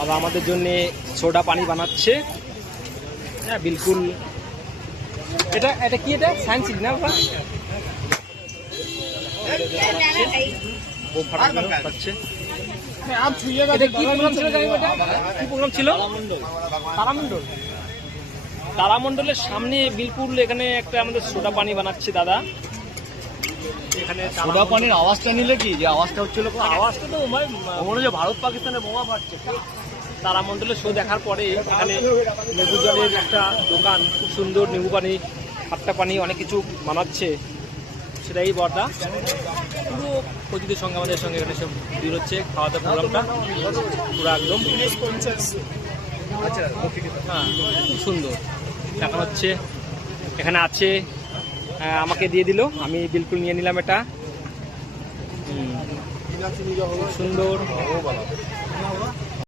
দাদা আমাদের জন্য সোডা পানি বানাচ্ছে। হ্যাঁ বিলকুল। এটা এটা কি, এটা সায়েন্স না বাবা? তারামণ্ডলের সামনে বিলকুল এখানে একটা আমাদের সোডা পানি বানাচ্ছে দাদা। এখানে সোডা পানির আওয়াজটা নিলে কি যে আওয়াজটা হচ্ছিল, আওয়াজটা তো মনে হচ্ছে ভারত পাকিস্তানের বোমা ফাটছে। তারামণ্ডলের শো দেখার পরে এখানে লেবু জলের একটা দোকান, খুব সুন্দর লেবু পানি, ঠাট্টা পানি, অনেক কিছু বানাচ্ছে। সেটাই বর্দা পুরো প্রতিদের সঙ্গে আমাদের সঙ্গে এখানে সব ভিড় হচ্ছে। খাওয়া দাওয়া প্রোগ্রামটা পুরো একদম হ্যাঁ খুব সুন্দর এখন হচ্ছে। এখানে আছে, আমাকে দিয়ে দিল, আমি বিলকুল নিয়ে নিলাম এটা। সুন্দর।